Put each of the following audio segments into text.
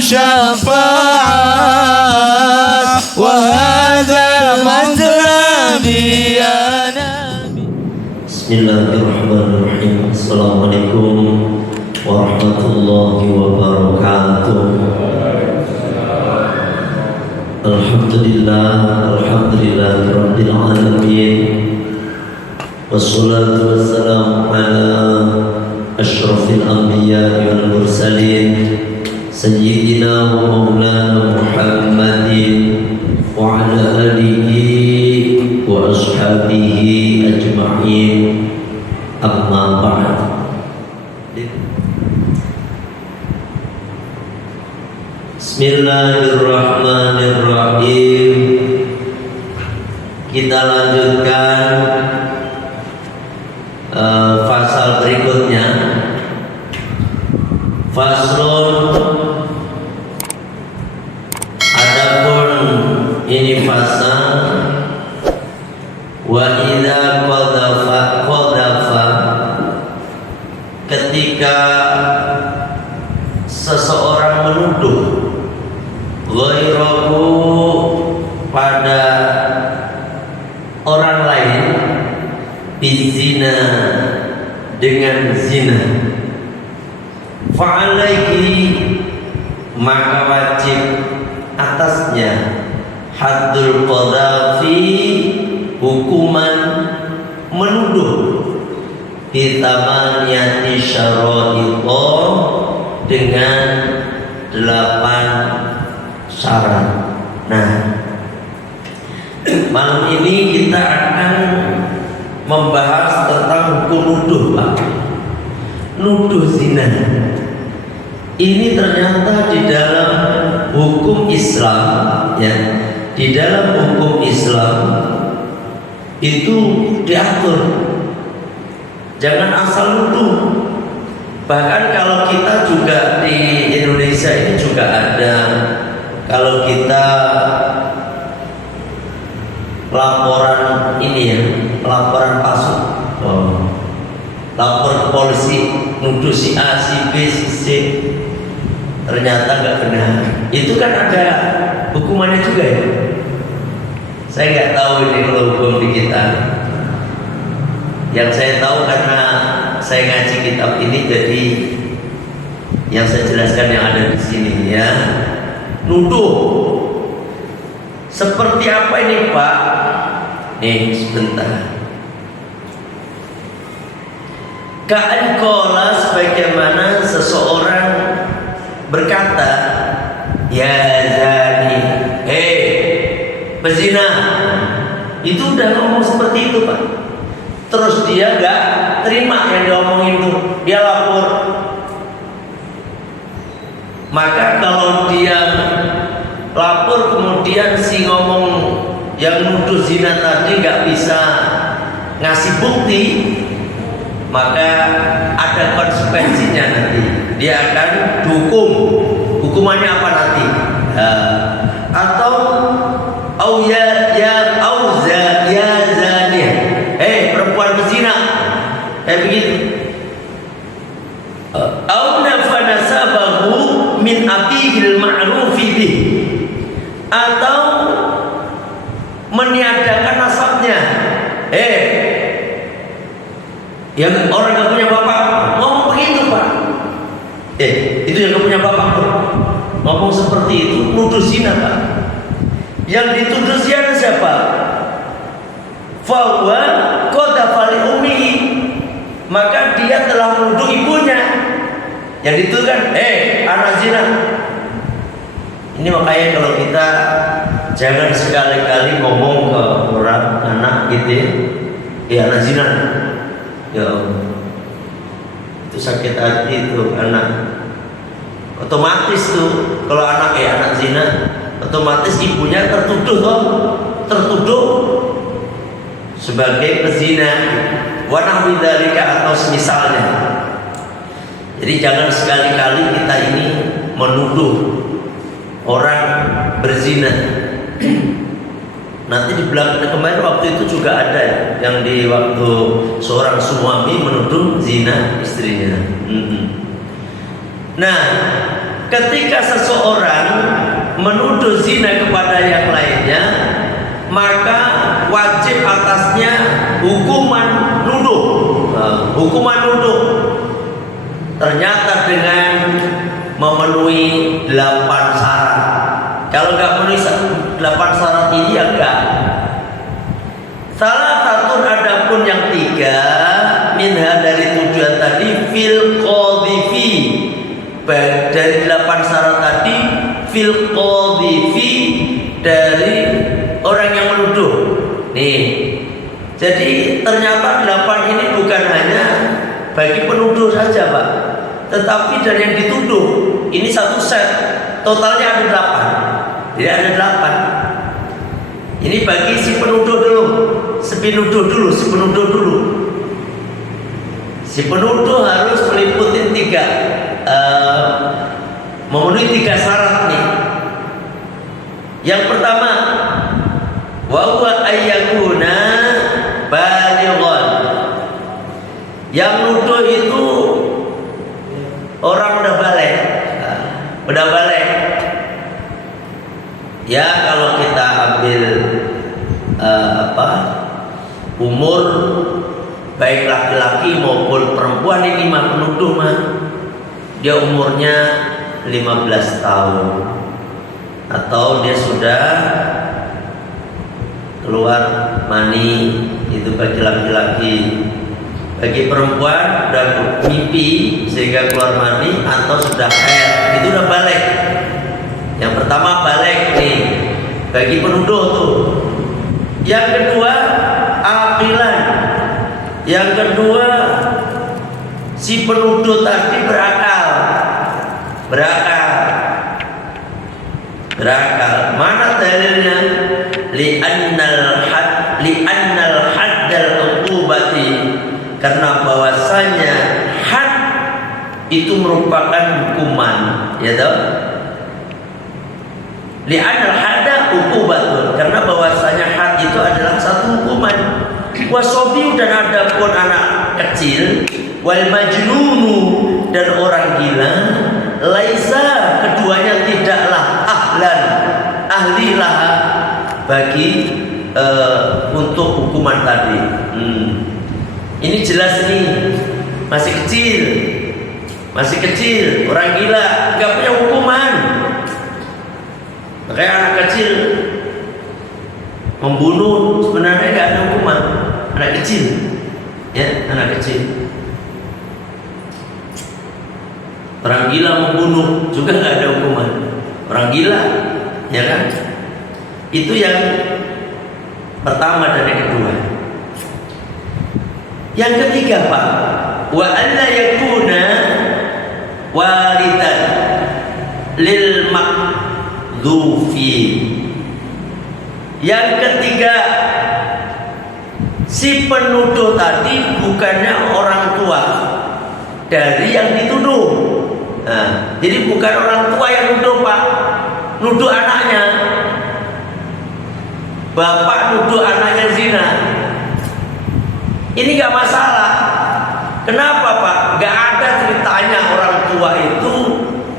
شفاعة وهذا مطلبي أنا. Bismillahirrahmanirrahim. Assalamualaikum warahmatullahi wabarakatuh. Alhamdulillahirabbil alamin. Wassalatu wassalamu ala asyrafil anbiya'i wal mursalin sayyidina wa maulana Muhammadin wa ala alihi wa ashabihi ajma'in. Amma ba'd. Bismillahirrahmanirrahim. Kita lanjutkan pasal berikutnya. Faslun. Adapun ini fasal wa idza qadhafa ketika seseorang menuduh ghairahu pada orang lain bizina dengan zina, fa'alaihi maka wajib atasnya haddul qadhafi hukuman menuduh bitamaniyati syara'idha dengan 8 syarat. Nah, malam ini kita akan membahas tentang hukum nuduh, Pak. Nuduh zina. Ini ternyata di dalam hukum Islam, ya, di dalam hukum Islam itu diatur. Jangan asal nuduh. Bahkan kalau kita juga di Indonesia ini juga ada, kalau kita laporan ini ya, laporan palsu, lapor ke polisi, nuduh si A, si B, si C, ternyata nggak benar. Itu kan ada hukumannya juga ya. Saya nggak tahu ini kalau hukum di kita. Yang saya tahu karena saya ngaji kitab ini, jadi yang saya jelaskan yang ada di sini ya. Nuduh seperti apa ini, Pak? Nih sebentar. Ka'an qala, sebagaimana seseorang berkata, ya zani, hei pezina. Itu udah ngomong seperti itu, Pak. Terus dia gak terima yang diomongin itu, dia lapor. Maka kalau dia lapor kemudian si ngomong yang nuduh zina tadi gak bisa ngasih bukti, maka ada konsekuensinya nanti. Dia akan dihukum. Hukumannya apa nanti? Atau perempuan berzina, begitu. Au nafanasabahu min aqihil ma'rufi bih, atau meniadakan nasabnya. Yang orang gak punya bapak ngomong begitu, Pak. Itu yang gak punya bapak ngomong seperti itu, nuduh zina, Pak. Yang dituduh zina siapa? Fahuwa qadhafa li ummihi, maka dia telah menuduh ibunya. Yang itu kan, anak zina. Ini makanya kalau kita jangan sekali-kali ngomong ke orang anak gitu ya, anak zina. Ya, itu sakit hati itu anak. Otomatis tuh kalau anak anak zina, otomatis ibunya tertuduh sebagai pezina, wa nahwi dzalika atau semisalnya. Jadi jangan sekali-kali kita ini menuduh orang berzina. Nanti di belakang kemarin waktu itu juga ada yang di waktu seorang suami menuduh zina istrinya. Nah, ketika seseorang menuduh zina kepada yang lainnya, maka wajib atasnya hukuman nuduh. Hukuman nuduh ternyata dengan memenuhi 8 syarat. Kalau nggak memenuhi 8 syarat ini ya enggak. Salah satu adapun yang 3 minha dari tujuan tadi fil qadhifi. Dari 8 syarat tadi fil qadhifi, dari orang yang menuduh. Nih. Jadi ternyata 8 ini bukan hanya bagi penuduh saja, Pak, tetapi dari yang dituduh. Ini satu set. Totalnya ada 8. Jadi ada 8. Ini bagi si penuduh dulu. Si penuduh dulu. Si penuduh harus meliputi 3, memenuhi 3 syarat nih. Yang pertama, wa huwa ayyakuna balighan. Yang nuduh itu orang udah balik. Ya kalau kita ambil umur baik laki-laki maupun perempuan ini mah penuduh mah dia umurnya 15 tahun atau dia sudah keluar mani, itu bagi laki-laki. Bagi perempuan udah mimpi sehingga keluar mani atau sudah haid, itu udah balik. Yang pertama balik nih bagi penuduh tuh. Yang kedua aqilan. Yang kedua si penuduh tadi berakal. Mana dalilnya? Li'annal haddal uqubati, karena bahwasanya had itu merupakan hukuman, ya toh? Li'annal hadda uqubatun, karena bahwasanya had itu adalah satu hukuman. Wasobiu, dan ada pun anak kecil, wal majnunu, dan orang gila, laisa, keduanya tidaklah ahlilah bagi untuk hukuman tadi. Ini jelas nih, masih kecil, orang gila, nggak punya hukuman. Makanya anak kecil membunuh sebenarnya nggak ada hukuman. Anak kecil. Orang gila membunuh juga nggak ada hukuman. Orang gila, ya kan? Itu yang pertama dan yang kedua. Yang ketiga, Pak, wa alla yakuna walidan lil maqdhufi. Yang ketiga, si penuduh tadi bukannya orang tua dari yang dituduh. Nah, jadi bukan orang tua yang nuduh, Pak, nuduh anaknya. Bapak nuduh anaknya zina. Ini gak masalah. Kenapa, Pak? Gak ada ceritanya orang tua itu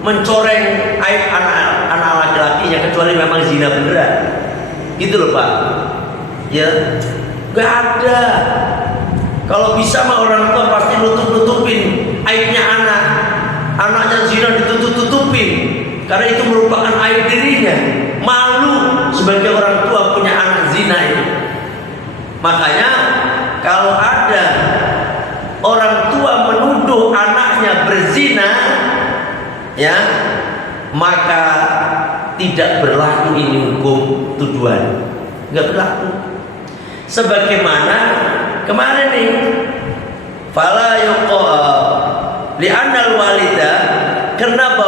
mencoreng aib anak laki-lakinya, kecuali memang zina beneran. Gitu loh, Pak. Ya, gak ada. Kalau bisa mah orang tua pasti nutup-nutupin aibnya anak. Anaknya zina ditutup-tutupin, karena itu merupakan aib dirinya. Malu sebagai orang tua punya anak zina itu. Makanya kalau ada orang tua menuduh anaknya berzina, ya, maka tidak berlaku ini hukum tuduhan, nggak berlaku. Sebagaimana kemarin nih, fala li'annal walida, karena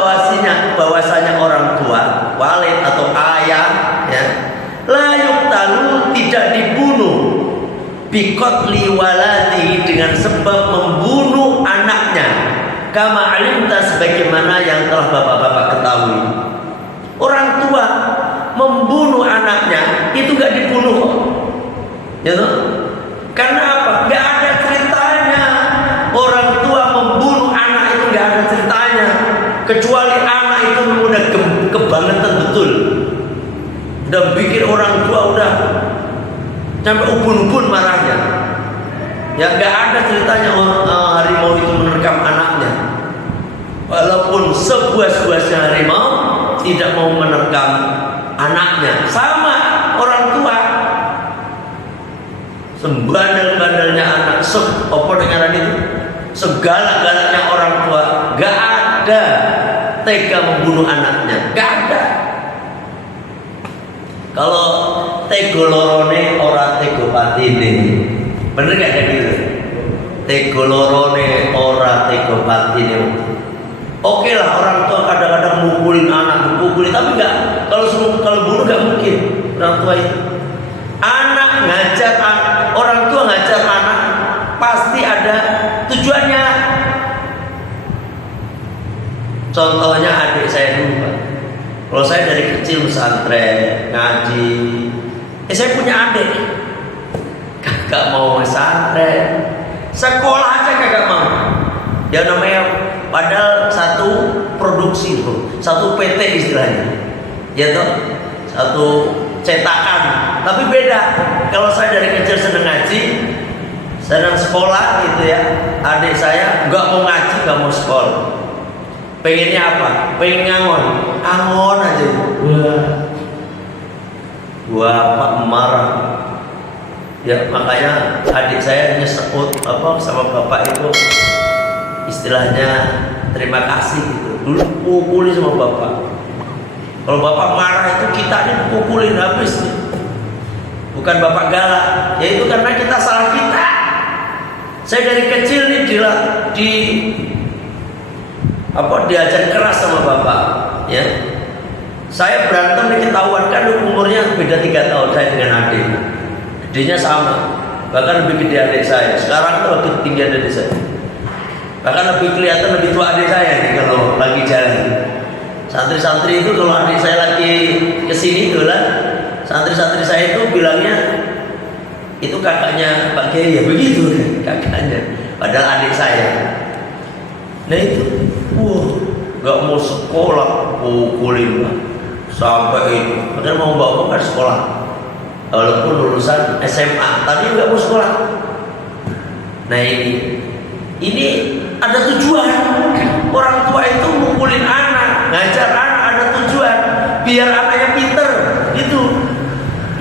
bahwasanya orang tua, walid atau ayah, ya, la yuqtalu, tidak dibunuh, biqatli waladi, dengan sebab membunuh anaknya, kama alimta, sebagaimana yang telah bapak-bapak ketahui. Orang tua membunuh anaknya itu gak dibunuh, ya toh? Karena apa? Gak ada ceritanya orang tua membunuh anak itu, gak ada ceritanya, kecuali anak itu udah bikin orang tua udah sampai ubun-ubun marahnya. Ya nggak ada ceritanya harimau itu menerkam anaknya. Walaupun sebuas-buasnya harimau tidak mau menerkam anaknya. Sama orang tua, sebandel-bandelnya anak, apa dengaran itu, segala-galanya orang tua, nggak ada tega membunuh anaknya, nggak ada. Kalau tego lorone ora tego patine, bener gak kayak gitu? Tego lorone ora tego patine. Oke lah, orang tua kadang-kadang mukulin anak, mukulin, tapi nggak, kalau bunuh nggak mungkin orang tua itu. Anak ngajar, orang tua ngajar anak pasti ada tujuannya. Contohnya adik saya dulu, Pak. Kalau saya dari kecil pesantren, ngaji, saya punya adik kagak mau pesantren, sekolah aja kagak mau. Ya namanya padahal satu produksi tuh, satu PT istilahnya, ya toh, satu cetakan. Tapi beda. Kalau saya dari kecil seneng ngaji, seneng sekolah gitu ya. Adik saya nggak mau ngaji, nggak mau sekolah. Pengennya apa? Pengen angon aja. Wah, Pak marah. Ya makanya adik saya nyesekut apa sama bapak itu, istilahnya terima kasih gitu. Dulu pukulin sama bapak. Kalau bapak marah itu kita ini pukulin habis. Bukan bapak galak, ya itu karena kita salah kita. Saya dari kecil nih diajar keras sama bapak, ya. Saya berantem nih ketahuan, kan umurnya beda 3 tahun saya dengan adik. Gedenya sama, bahkan lebih gede adik saya. Sekarang itu lebih tinggi adik saya. Bahkan lebih kelihatan lebih tua adik saya nih kalau lagi jalan. Santri-santri itu kalau adik saya lagi kesini tuh lah, santri-santri saya itu bilangnya itu kakaknya Pak Kiai, ya begitu kakaknya. Padahal adik saya. Nah itu, nggak mau sekolah, pukulin lah sampai itu. Padahal mau bawa ke sekolah, walaupun lulusan SMA, tadi nggak mau sekolah. Nah ini ada tujuan. Orang tua itu mukulin anak, ngajar anak ada tujuan, biar anaknya pinter. Itu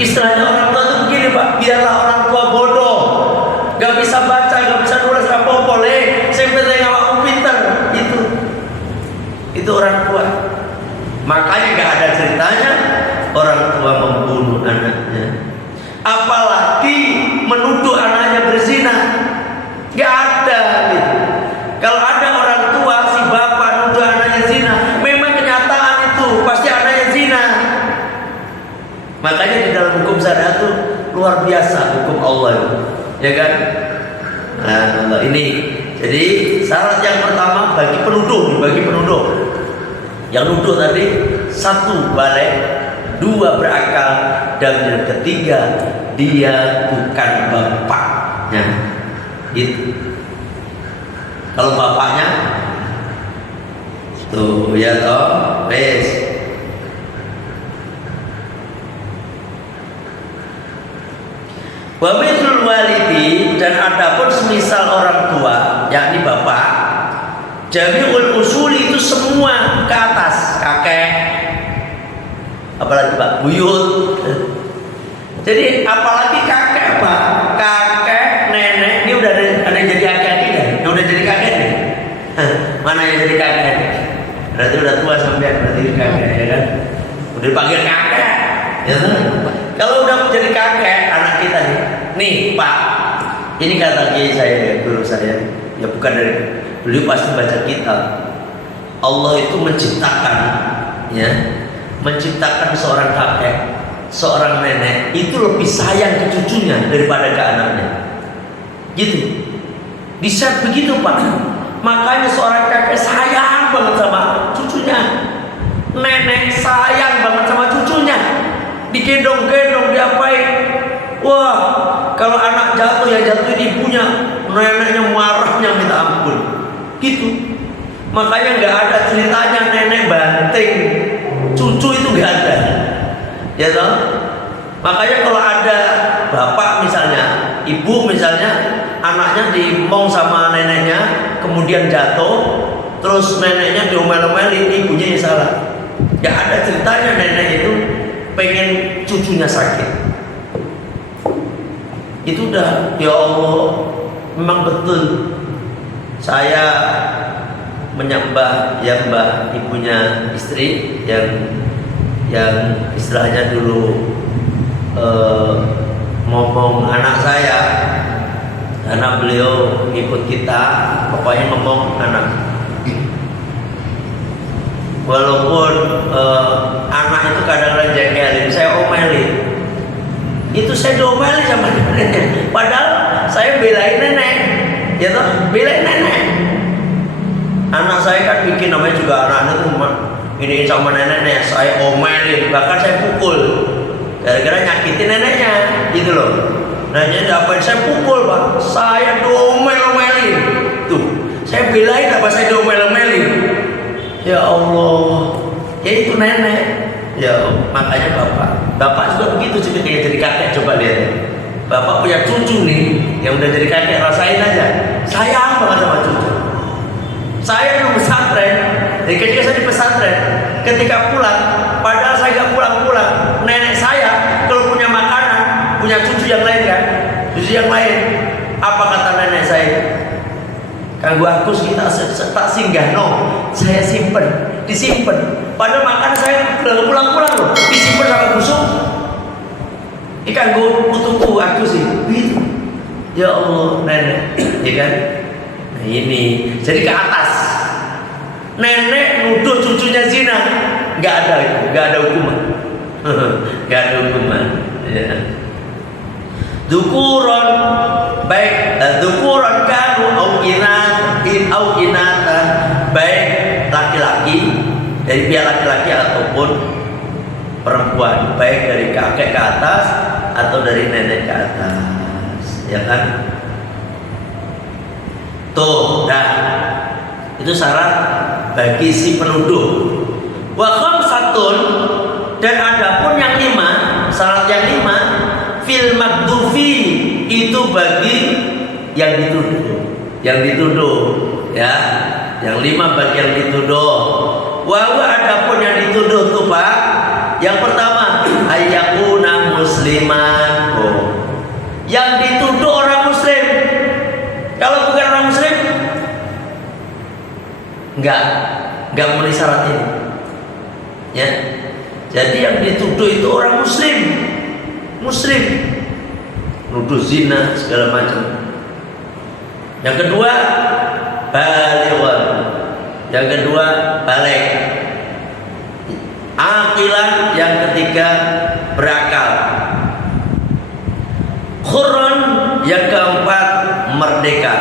istilahnya orang tua itu begini, Pak. Biarlah orang tua bodoh, nggak bisa baca, nggak bisa nulis apa-apa, sampai nggak mau pinter. Itu orang tua. Makanya nggak ada ceritanya orang tua membunuh anaknya, apalagi menuduh anaknya berzina. Nggak ada gitu. Kalau ada orang tua si bapak nuduh anaknya zina, memang kenyataan itu pasti anaknya zina. Makanya di dalam hukum syariat itu luar biasa hukum Allah itu, ya kan? Nah, ini jadi syarat yang pertama bagi penuduh, yang nuduh tadi 1 balik, 2 berakal, dan yang ketiga dia bukan bapaknya. Itu kalau bapaknya tuh ya toh, wes. Wa mithlul walidi, dan adapun semisal orang tua yakni bapak, jami'ul usuli itu semua ke atas, kakek, apalagi Pak, buyut. Jadi apalagi kakek Pak, kakek, nenek, ini udah ada yang jadi kakek nih, udah jadi kakek nih. Mana yang jadi kakek? Berarti udah tua sampai berarti kakek, ya kan? Udah dipanggil kakek, ya kan? Kalau udah jadi kakek anak kita nih Pak, ini kata kiai saya, guru saya, ya bukan dari beliau, pasti baca kitab. Allah itu menciptakan, ya, menciptakan seorang kakek, seorang nenek itu lebih sayang ke cucunya daripada ke anaknya. Gitu. Bisa begitu Pak. Makanya seorang kakek sayang banget sama cucunya, nenek sayang banget sama cucunya, digendong-gendong, diapain. Wah, kalau anak jatuh ya jatuhin ibunya, neneknya marahnya minta ampun. Gitu. Makanya nggak ada ceritanya nenek banting cucu, itu nggak ada. Ya toh? Makanya kalau ada bapak misalnya, ibu misalnya, anaknya diemong sama neneknya, kemudian jatuh, terus neneknya diomel-omelin, ibunya yang salah. Gak ada ceritanya nenek itu pengen cucunya sakit. Itu udah, ya Allah, memang betul saya menyembah ya mbah ibunya istri yang istilahnya dulu ngomong anak saya, karena beliau ikut kita, pokoknya ngomong anak. Walaupun anak itu kadang-kadang jengkelin, saya omelin. Itu saya diomelin sama neneknya. Padahal saya belain nenek, ya toh, belain nenek. Anak saya kan bikin, namanya juga anak itu ini sama neneknya, saya omelin, bahkan saya pukul. Gara-gara nyakitin neneknya, gitu loh. Neneknya dapat saya pukul, Pak. Saya diomel-omelin. Tuh, saya belain apa saya diomel-omelin. Ya Allah, ya itu nenek. Ya, makanya bapak juga begitu juga kayak jadi kakek. Coba lihat, bapak punya cucu nih yang udah jadi kakek, rasain aja. Sayang banget sama cucu. Saya dulu pesantren, dari kecil saya di pesantren. Ketika pulang, padahal saya gak pulang-pulang, nenek saya kalau punya makanan, punya cucu yang lain kan, cucu yang lain, apa kata nenek saya? Kanggo Agus kita tak singgah, no, saya simpen, disimpan. Padahal makan saya pulang-pulang loh, disimpan sama busuk. Ikan gue putuku aku sih, gitu. Ya Allah, nenek, ya kan? Nah ini, jadi ke atas. Nenek nuduh cucunya zina, nggak ada hukuman, nggak ada hukuman. Ya. Dukuron baik, dukuron kanu au inatan, baik laki-laki dari pihak laki-laki ataupun perempuan, baik dari kakek ke atas atau dari nenek ke atas, ya kan? Tuh, dah itu syarat bagi si penuduh. Wa khamsatun, dan adapun yang 5, syarat yang 5, fil magdufi, itu bagi yang dituduh, ya. Yang 5 bagi yang dituduh. Wa adapun yang dituduh tuh Pak, yang pertama ayyakuna musliman. Oh. Yang dituduh orang muslim. Kalau bukan orang muslim, enggak memenuhi syarat ini. Ya. Jadi yang dituduh itu orang muslim. Nuduh zina segala macam. Yang kedua balighun. Yang kedua balik. Aqilan, yang ketiga berakal. Khurran, yang keempat merdeka.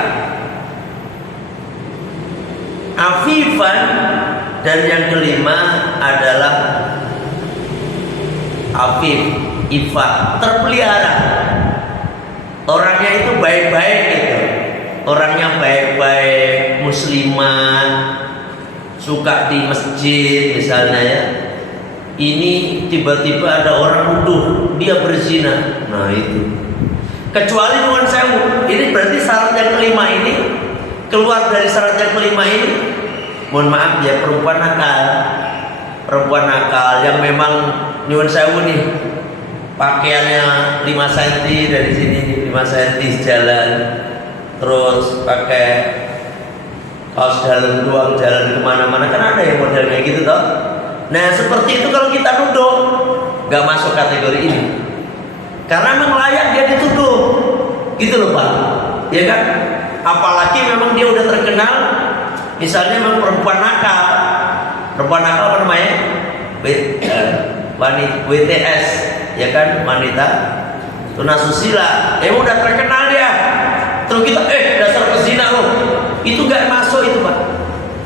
Afifan, dan yang kelima adalah afif, ifah, terpelihara. Orangnya itu baik-baik gitu. Orangnya baik-baik, muslimah, suka di masjid misalnya ya. Ini tiba-tiba ada orang nuduh dia berzina. Nah itu. Kecuali nuwun sewu, ini berarti syarat yang kelima ini keluar dari syarat yang kelima ini. Mohon maaf ya, perempuan nakal yang memang nyuwun sewu nih, pakaiannya 5 cm dari sini, 5 cm jalan, terus pakai kaos dalam doang jalan kemana-mana, kan ada yang model kayak gitu toh. Nah seperti itu kalau kita nuduh nggak masuk kategori ini, karena memang layak dia dituduh, gitu loh Pak, ya kan? Apalagi memang dia udah terkenal, misalnya memang perempuan nakal apa namanya? WTS, ya kan, wanita tunasusila, udah terkenal dia. Terus kita dasar pezina loh, itu nggak masuk itu Pak,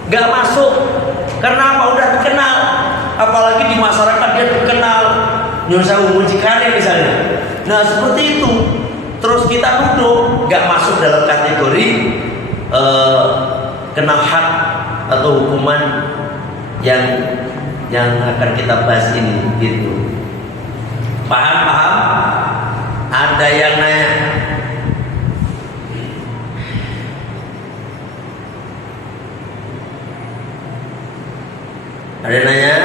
nggak masuk. Karena apa? Udah terkenal, apalagi di masyarakat dia terkenal, nyuruh saya mujikannya misalnya. Nah seperti itu, terus kita nuduh, nggak masuk dalam kategori kena hak atau hukuman yang akan kita bahas ini, gitu. Paham? Ada yang nanya? Ada yang nanya?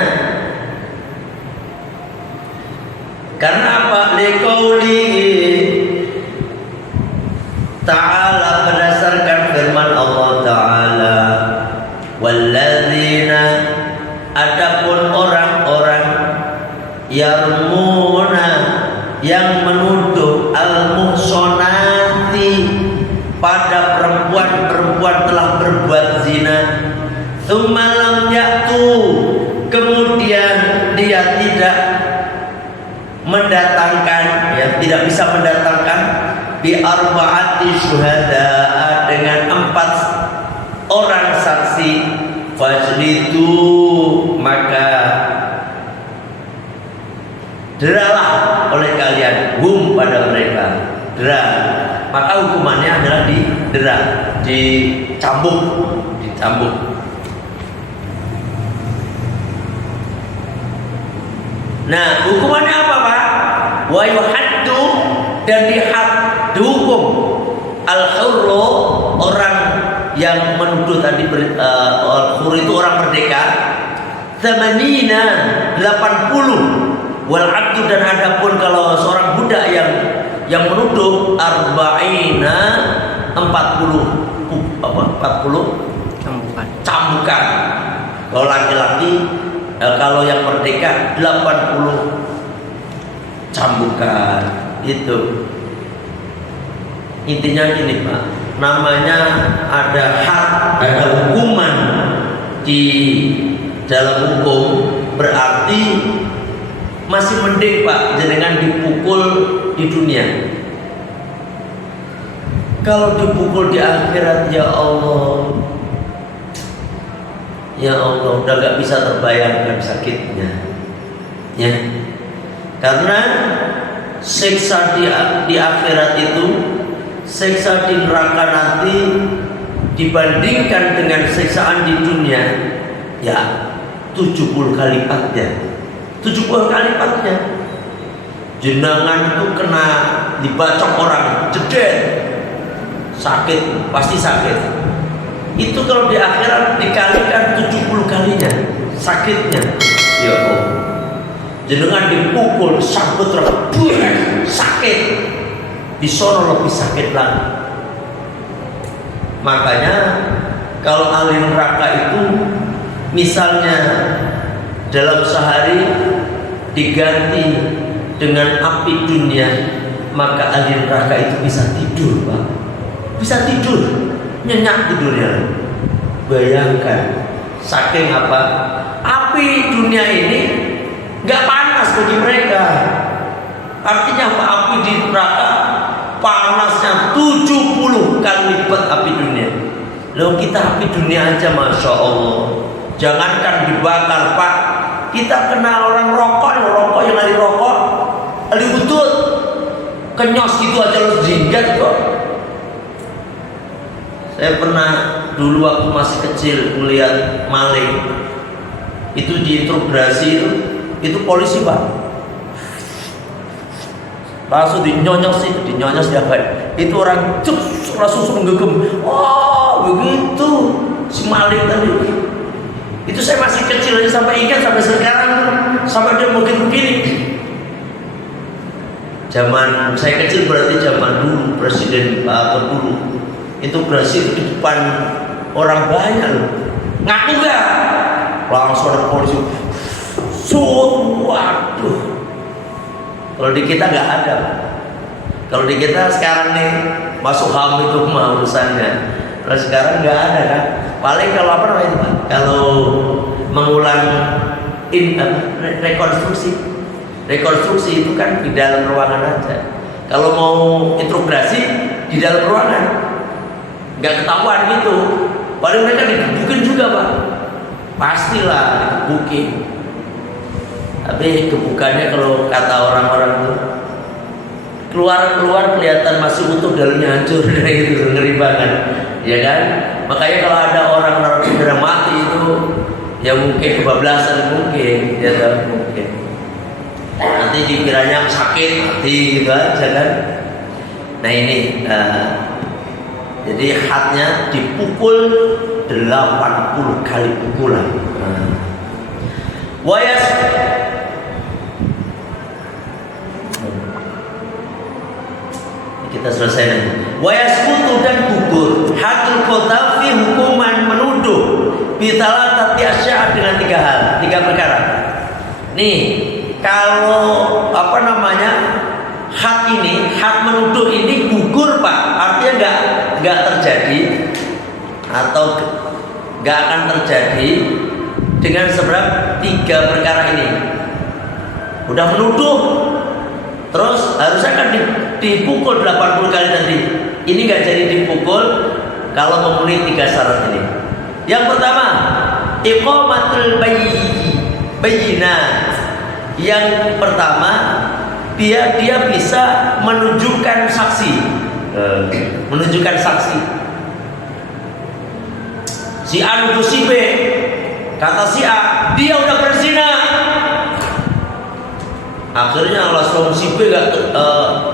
Karena apa? Liqauli ta'ala, berdasarkan firman Allah Ta'ala, walladzina, adapun orang-orang yarmuna, yang menuduh al-muhsonati, pada perempuan-perempuan telah berbuat zina, tsumma lam ya'tu, kemudian dia tidak mendatangkan, ya, tidak bisa mendatangkan bi arba'ati syuhada, dengan 4 orang saksi, fajlidu, maka deralah oleh kalian hum, pada mereka, dera, maka hukumannya adalah didera, dicambuk. Nah, hukumannya apa, Pak? Wa yuhaddu, dan dihukum al-hurru, orang yang menuduh tadi, hur itu orang merdeka, 80, wal abdu, dan adapun kalau seorang budak yang menuduh, arba'ina, 40 cambukan. Kalau laki-laki, kalau yang merdeka 80 cambukan. Itu intinya gini, Pak, namanya ada hak, ada hukuman di dalam hukum, berarti masih mending, Pak, jenengan dipukul di dunia. Kalau dipukul di akhirat, ya Allah, udah gak bisa terbayangkan sakitnya, ya. Karena siksa di akhirat itu, siksa di neraka nanti, dibandingkan dengan siksaan di dunia, ya 70 kali lipatnya. 70 kali lipatnya. Jenengan itu kena dibacok orang, jedek, sakit, pasti sakit. Itu kalau di akhirat dikalikan 70 kalinya sakitnya. Ya Allah, jenengan dipukul sabut sakit, di sono lebih sakit lagi. Makanya kalau ahli neraka itu, misalnya dalam sehari diganti dengan api dunia, maka ahli neraka itu bisa tidur, Pak. Bisa tidur, nyenyak tidurnya. Bayangkan saking apa? Api dunia ini nggak panas bagi mereka. Artinya apa? Api di neraka panasnya 70 kali lipat api dunia. Lalu kita api dunia aja, Masya Allah, jangankan dibakar, Pak, kita kenal orang rokok yang lagi rokok, lagi butut, kenyos gitu aja lo jinggat kok. Saya pernah dulu waktu masih kecil melihat maling itu diinterogasi, itu polisi, Pak, langsung dinyonyos diapa? Itu orang langsung menggegem. Oh begitu si maling tadi. Itu saya masih kecil aja sampai ingat sampai sekarang, sampai dia mungkin begini. Zaman saya kecil berarti zaman dulu presiden atau dulu itu berhasil di depan orang banyak loh. Ngaku gak? Langsung ada polisi. Waduh. Kalau di kita nggak ada. Kalau di kita sekarang nih masuk HAM itu mah urusannya. Kalau sekarang nggak ada kan. Paling kalau apa namanya itu, Pak? Kalau mengulang rekonstruksi itu kan di dalam ruangan aja. Kalau mau interogasi di dalam ruangan, nggak ketahuan gitu. Paling mereka digebukin juga, Pak. Pastilah digebukin. Tapi kebukannya kalau kata orang-orang itu keluar kelihatan masih utuh, dalamnya hancur, gitu, ngeri banget, ya kan? Makanya kalau ada orang narapidana mati itu, ya mungkin kebablasan, mungkin, ya mungkin. nanti dikiranya sakit mati gitu aja kan. Nah ini jadi hadnya dipukul 80 kali pukulan. Wayas kita selesai nanti. Wayaskutu dan gugur hadul qadhafi hukuman menuduh bitalah tati asya dengan 3 hal, 3 perkara. Nih, kalau apa namanya had ini, had menuduh ini gugur Pak, artinya nggak terjadi atau nggak akan terjadi dengan sebab 3 perkara ini. Udah menuduh, terus harusnya kan dipukul 80 kali tadi. Ini nggak jadi dipukul kalau memenuhi 3 syarat ini. Yang pertama, iqamatul bayyinah. Yang pertama, dia bisa menunjukkan saksi. Menunjukkan saksi. Si A nuduh si B, kata si A, dia udah berzina. Akhirnya langsung si B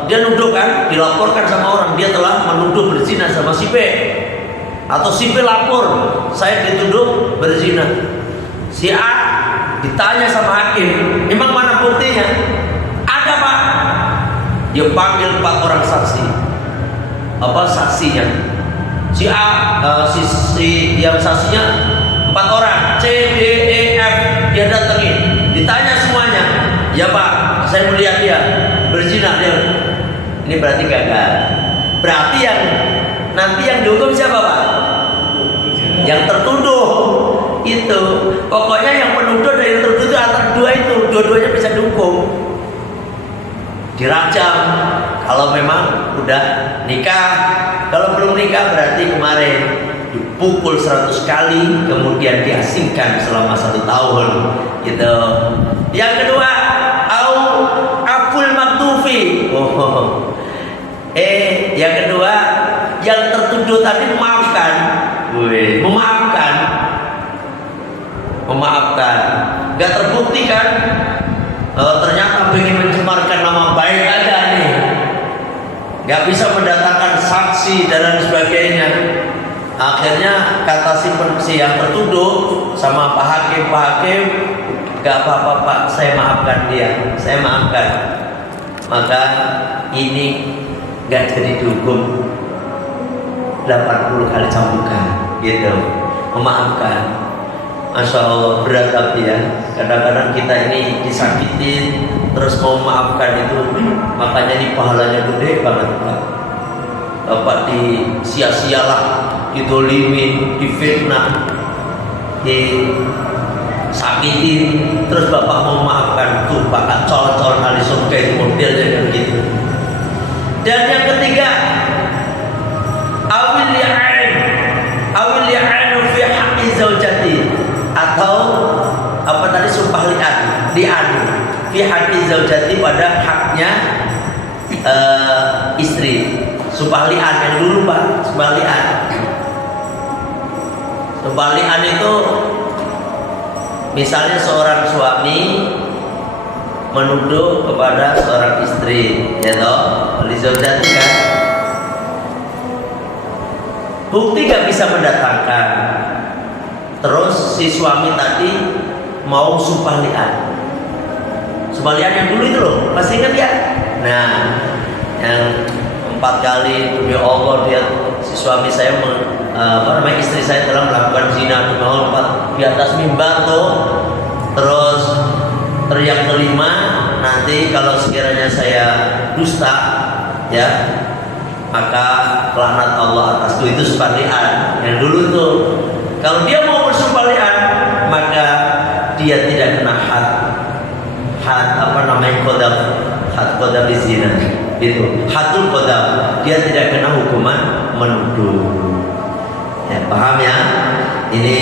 dia nuduh kan, dilaporkan sama orang, dia telah menuduh berzina sama si B. Atau si B lapor, saya dituduh berzina. Si A ditanya sama hakim, emang mana buktinya? Ada Pak. Dia panggil 4 orang saksi. Apa saksinya? Si A, si yang saksinya 4 orang, C, D, E, F. Dia datengin, ditanya semuanya. Ya Pak, saya melihat dia berzina. Dia, ini berarti gagal. Berarti yang nanti yang dihukum siapa Pak? Yang tertuduh itu. Pokoknya yang menuduh dan yang tertuduh antara 2 itu, dua-duanya bisa dihukum. Dirajam kalau memang udah nikah. Kalau belum nikah berarti kemarin dipukul 100 kali, kemudian diasingkan selama 1 tahun gitu. Yang kedua, aful maktufi. Yang kedua, yang tertuduh tadi memaafkan. Memaafkan. Gak terbukti kan? Ternyata ingin mencemarkan nama baik aja nih. Gak bisa mendatangkan saksi dan lain sebagainya. Akhirnya kata si yang tertuduh sama Pak Hakim, gak apa-apa Pak, saya maafkan dia, saya maafkan. Maka ini gak jadi dihukum 80 kali cambukan gitu, memaafkan. Masya Allah, berat tapi ya. Kadang-kadang kita ini disakitin terus mau memaafkan itu, makanya ini pahalanya gede banget Pak. Bapak disia-sialah, didolimi, difitnah, disakitin, terus Bapak mau memaafkan. Tuh Pak, colon-colon ahli surga itu modelnya kan gitu. Dan yang ketiga, awil li'an fi haqqi zaujati, atau apa tadi, sumpah li'an fi haqqi zaujati, pada haknya istri. Sumpah li'an yang dulu Pak, sumpah li'an. Sumpah li'an itu misalnya seorang suami menuduh kepada seorang istri, ya toh, li zaujati kan. Bukti gak bisa mendatangkan. Terus si suami tadi mau sumpah li'an. Sumpah li'an yang dulu itu loh, masih ingat ya? Nah, yang 4 kali demi Allah dia, si suami saya istri saya telah melakukan zina, demi Allah, di atas mimbar tuh. Terus yang kelima, nanti kalau sekiranya saya dusta ya, maka laknat Allah atas itu sumpah li'an. Yang dulu tuh, kalau dia mau bersumpah li'an, maka dia tidak kena had qadhaf zina itu, hadul qadhaf, dia tidak kena hukuman menuduh. Ya, paham ya? Ini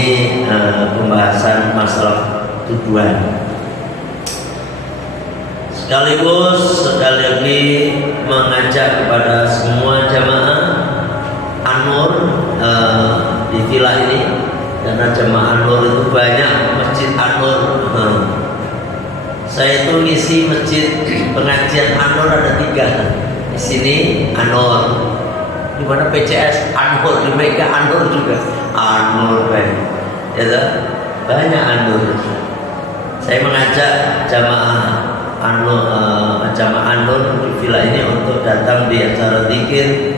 pembahasan masalah tuduhan. Sekaligus sekali lagi mengajak kepada semua jamaah An-Nur di villa ini, karena jamaah An-Nur itu banyak, masjid An-Nur Saya itu ngisi masjid pengajian Anur ada 3. Di sini Anur, di mana PCS Anur, di Mega Anur juga Anur kan, ya banyak Anur. Saya mengajak jamaah Anur di villa ini untuk datang di acara zikir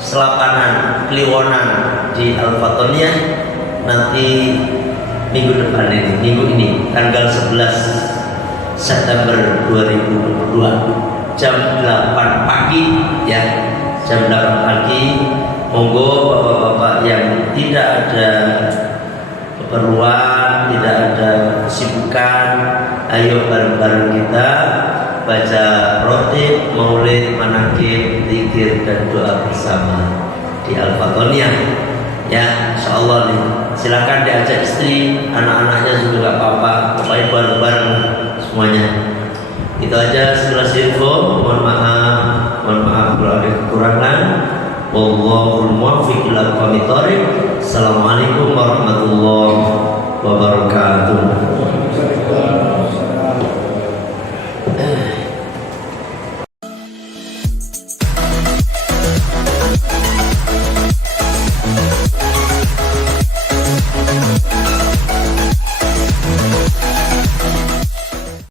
selapanan kliwonan di Al-Fatoniyah nanti minggu depan ini, minggu ini tanggal 11 September 2022 jam 8 pagi ya, jam 8 pagi. Monggo bapak-bapak yang tidak ada keperluan, tidak ada kesibukan, ayo bareng-bareng kita baca rotib, maulid, manakib, zikir dan doa bersama di Al-Fatoniyah ya, insyaallah nih. Silakan diajak istri, anak-anaknya juga gak apa-apa, pokoknya bareng-bareng semuanya. Itu aja sekilas info. Mohon maaf kalau ada kekurangan. Wallahul muwaffiq ila aqwamit thoriq. Assalamualaikum